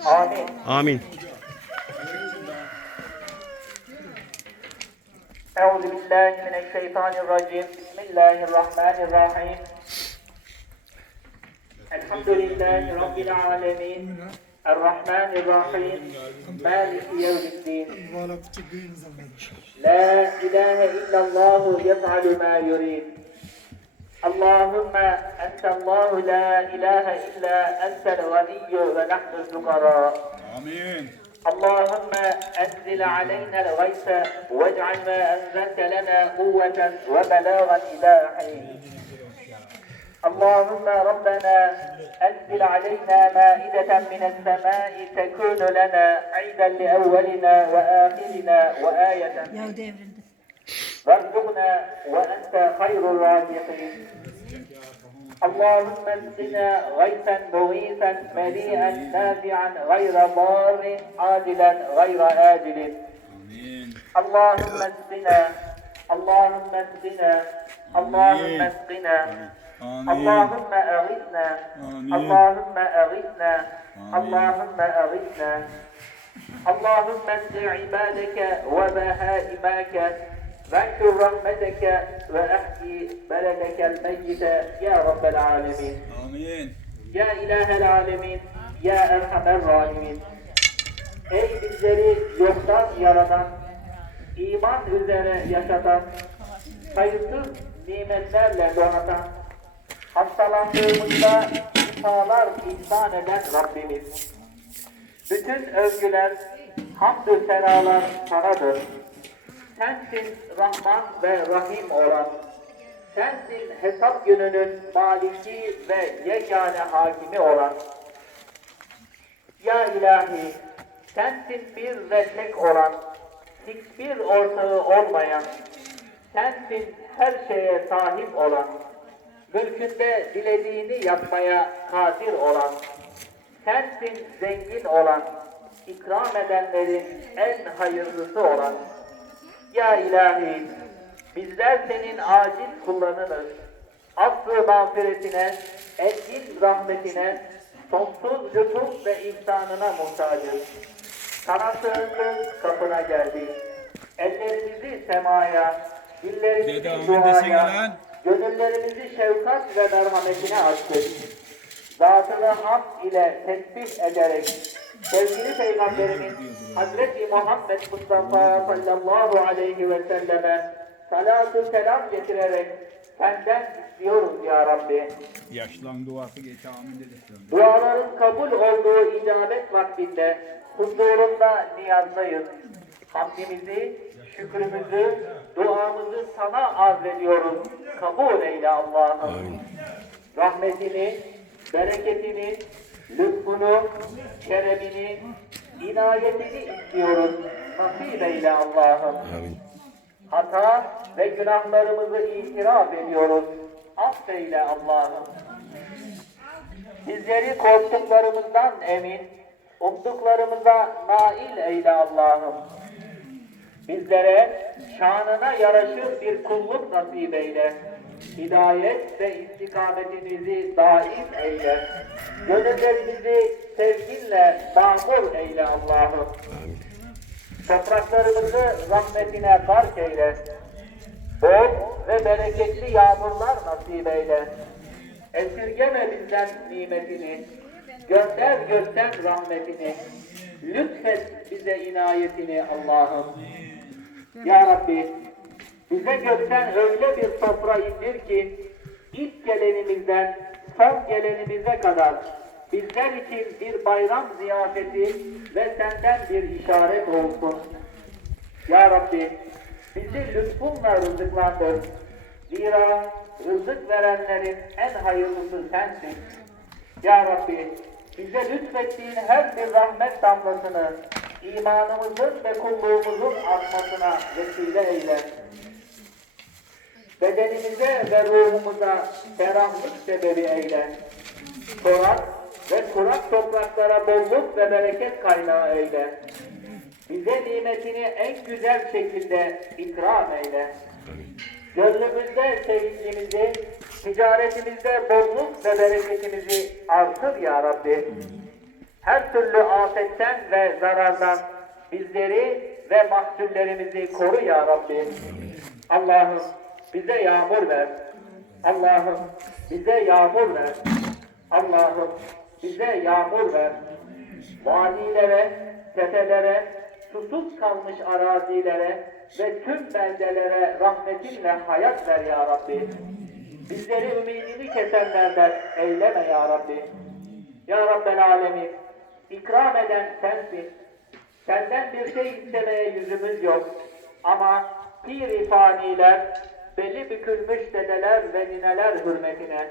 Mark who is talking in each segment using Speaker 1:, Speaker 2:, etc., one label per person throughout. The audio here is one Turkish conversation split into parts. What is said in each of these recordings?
Speaker 1: Amin.
Speaker 2: Amin.
Speaker 1: أعوذ بالله من الشيطان الرجيم بسم الله الرحمن الرحيم الحمد لله رب العالمين الرحمن الرحيم مالك يوم الدين
Speaker 3: Valla küçük bir zaman.
Speaker 1: لا إله إلا الله يفعل ما يريد اللهم أنت الله لا إله إلا أنت الغني ونحن الفقراء
Speaker 4: Amin.
Speaker 1: اللهم أنزل علينا الغيث واجعل ما أنزلت لنا قوة وبلاغا إلى حين اللهم ربنا أنزل علينا مائدة من السماء تكون لنا عيدا لأولنا وآخرنا وآية. وارزقنا وأنت خير الرازقين اللهم اسقنا غيثا مغيثا مليئا نافعا غير ضار عاجلا غير آجل. اللهم اسقنا اللهم اسقنا اللهم اسقنا. اللهم أغثنا. اللهم أغثنا. اللهم أغثنا اللهم اسق عبادك وبهائمك Venşur rahmeteke ve ehdi beledekel meyyite ya Rabbel alemin.
Speaker 4: Amin.
Speaker 1: Ya ilahel alemin. Ya erhamer rahimin. Ey bizleri yoktan yaradan, iman üzere yaşatan, sayısız nimetlerle donatan, hastalandığımızda şifalar ihsan eden Rabbimiz. Bütün övgüler, hamdü senalar sanadır. Sensin Rahman ve Rahim olan. Sensin hesap gününün maliki ve yegane hakimi olan. Ya ilahi, sensin bir ve tek olan, hiçbir ortağı olmayan, sensin her şeye sahip olan, mülkünde dilediğini yapmaya kadir olan, sensin zengin olan, ikram edenlerin en hayırlısı olan. Ya ilahi, bizler senin aciz kullarınız. Affı mağfiretine, engin rahmetine, sonsuz lütuf ve ihsanına muhtacız. Sana sığındık, kapına geldik. Ellerimizi semaya, dillerimizi duaya, gönüllerimizi şefkat ve merhametine açtık. Zatını hamd ile tesbih ederek sevgili Peygamberimiz Hazreti Muhammed Mustafa sallallahu aleyhi ve selleme salatu selam getirerek senden istiyoruz ya Rabbi.
Speaker 4: Yaşlan duası geç amin dedi.
Speaker 1: Duaların kabul olduğu icabet vaktinde huzurunda niyazdayız. Hamdimizi, şükrümüzü, duamızı sana arz ediyoruz. Kabul eyle Allah'ım. Rahmetini, bereketini, lütfunu, keremini, inayetini istiyoruz. Nasip eyle Allah'ım.
Speaker 2: Amin.
Speaker 1: Hata ve günahlarımızı itiraf ediyoruz. Affeyle Allah'ım. Bizleri korktuklarımızdan emin, umduklarımıza nail eyle Allah'ım. Bizlere şanına yaraşır bir kulluk nasip eyle. Hidayet ve istikametimizi daim eyle. Gönüllerimizi sevginle mamur eyle Allah'ım. Topraklarımızı rahmetine gark eyle. Bol ve bereketli yağmurlar nasip eyle. Esirgeme bizden nimetini. Gönder gökten rahmetini. Lütfet bize inayetini Allah'ım. Ya Rabbi bize gökten öyle bir sofra indir ki ilk gelenimizden son gelenimize kadar bizler için bir bayram ziyafeti ve senden bir işaret olsun. Ya Rabbi bizi lütfunla rızıklandır. Zira rızık verenlerin en hayırlısı sensin. Ya Rabbi bize lütfettiğin her bir rahmet damlasını imanımızın ve kulluğumuzun artmasına vesile eyle. Bedenimize ve ruhumuza ferahlık sebebi eyle. Kurak ve kurak topraklara bolluk ve bereket kaynağı eyle. Bize nimetini en güzel şekilde ikram eyle. Gönlümüzde sevincimizi, ticaretimizde bolluk ve bereketimizi artır ya Rabbi. her türlü afetten ve zarardan bizleri ve mahsullerimizi koru ya Rabbi. Allah'ım bize yağmur ver. Allah'ım bize yağmur ver. Allah'ım bize yağmur ver. Vadilere, tepelere, susuz kalmış arazilere ve tüm beldelere rahmetinle hayat ver ya Rabbi. Bizleri ümidini kesenlerden eyleme ya Rabbi. Ya Rabbel Alemin, ikram eden sensin. Senden bir şey istemeye yüzümüz yok. Ama pir faniler, beli bükülmüş dedeler ve nineler hürmetine,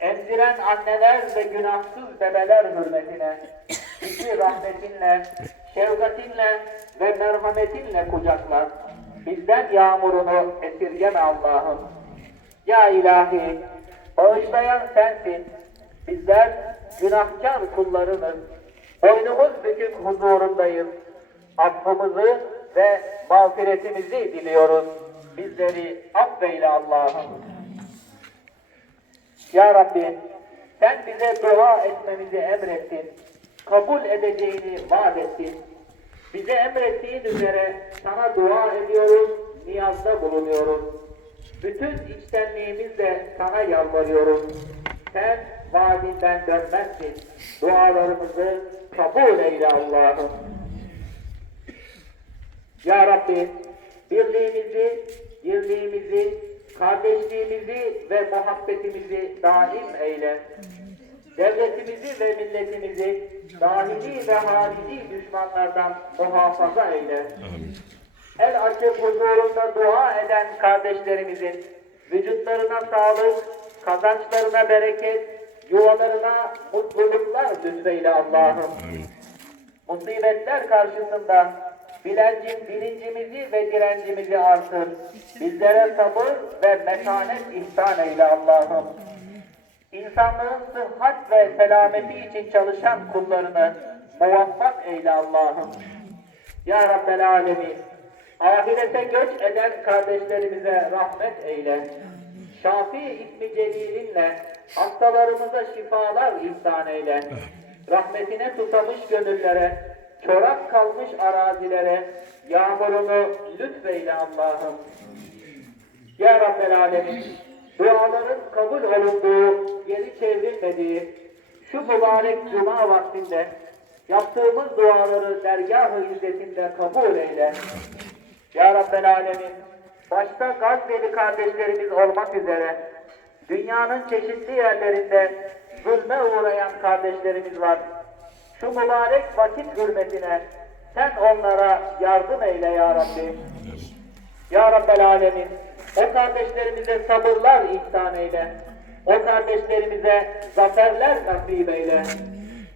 Speaker 1: emziren anneler ve günahsız bebeler hürmetine, bizi rahmetinle, şefkatinle ve merhametinle kucaklar. Bizden yağmurunu esirgeme Allah'ım. Ya ilahi, bağışlayan sensin. Bizler günahkar kullarınız. Boynumuz bükük huzurundayız. Affımızı ve mağfiretimizi diliyoruz. Bizleri affeyle Allah'ım. Ya Rabbi, sen bize dua etmemizi emrettin. Kabul edeceğini vaat ettin. Bize emrettiğin üzere sana dua ediyoruz, niyazda bulunuyoruz. Bütün içtenliğimizle sana yalvarıyoruz. Sen vaadinden dönmezsin. Dualarımızı kabul eyle Allah'ım. Ya Rabbi, birliğimizi, dirliğimizi, kardeşliğimizi ve muhabbetimizi daim eyle. Devletimizi ve milletimizi dahili ve harici düşmanlardan muhafaza eyle. El açıp huzurunda dua eden kardeşlerimizin vücutlarına sağlık, kazançlarına bereket, yuvalarına mutluluklar lütfeyle Allah'ım. Musibetler karşısında bilencin, bilincimizi ve direncimizi artır. Bizlere sabır ve metanet ihsan eyle Allah'ım. İnsanlığın sıhhat ve selameti için çalışan kullarını muvaffak eyle Allah'ım. Ya Rabbel Alemin, ahirete göç eden kardeşlerimize rahmet eyle. Şafi ismi celilinle hastalarımıza şifalar ihsan eyle. Rahmetine susamış gönüllere, çorak kalmış arazilere yağmurunu lütfeyle Allah'ım. Ya Rabbel Alemin, duaların kabul olunduğu, geri çevrilmediği şu mübarek cuma vaktinde yaptığımız duaları dergah-ı izzetinde kabul eyle. Ya Rabbel Alemin, başta Gazze'li kardeşlerimiz olmak üzere dünyanın çeşitli yerlerinde zulme uğrayan kardeşlerimiz var. Şu mübarek vakit hürmetine sen onlara yardım eyle ya Rabbi. Ya Rabbel Alemin, o kardeşlerimize sabırlar ihsan eyle. O kardeşlerimize zaferler nasip eyle.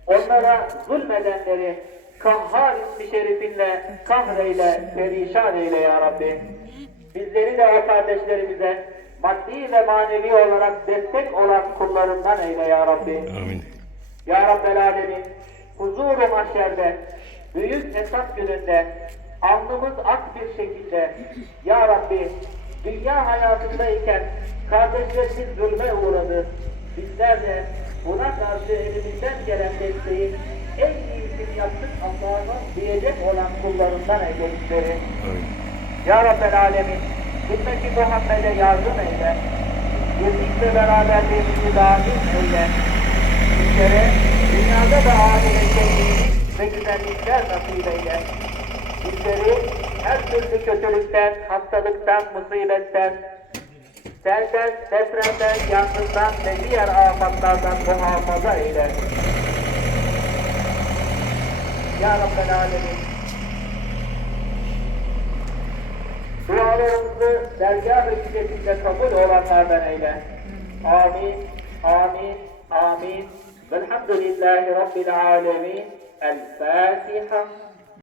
Speaker 1: Onlara zulmedenleri kahhar ismi şerifinle kahreyle, perişan eyle ya Rabbi. Bizleri de o kardeşlerimize maddi ve manevi olarak destek olan kullarından eyle ya Rabbi.
Speaker 2: Amin.
Speaker 1: Ya Rabbel Alemin, huzur-u mahşerde, büyük hesap gününde, alnımız ak bir şekilde, Ya Rabbi, dünya hayatındayken kardeşlerimiz zulme uğradı. Bizler de buna karşı elimizden gelen desteği en iyisini yaptık Allah'ın diyecek olan kullarından eyle bizleri. Ya Rabbel Alemin, ümmeti Muhammed'e yardım eyle. Birlik ve beraberliğimizi daim eyle. Bizlere dünyada da ahirette ve güzellikler nasip eyle. Bizleri her türlü kötülükten, hastalıktan, musibetten, selden, depremden, yangından ve diğer afatlardan muhafaza eyle. Ya Rabbel Alemin, Dualarımızı dergah-ı kabul olanlardan eyle. Amin, amin, amin. Velhamdülillahi Rabbil alemin. El Fatiha.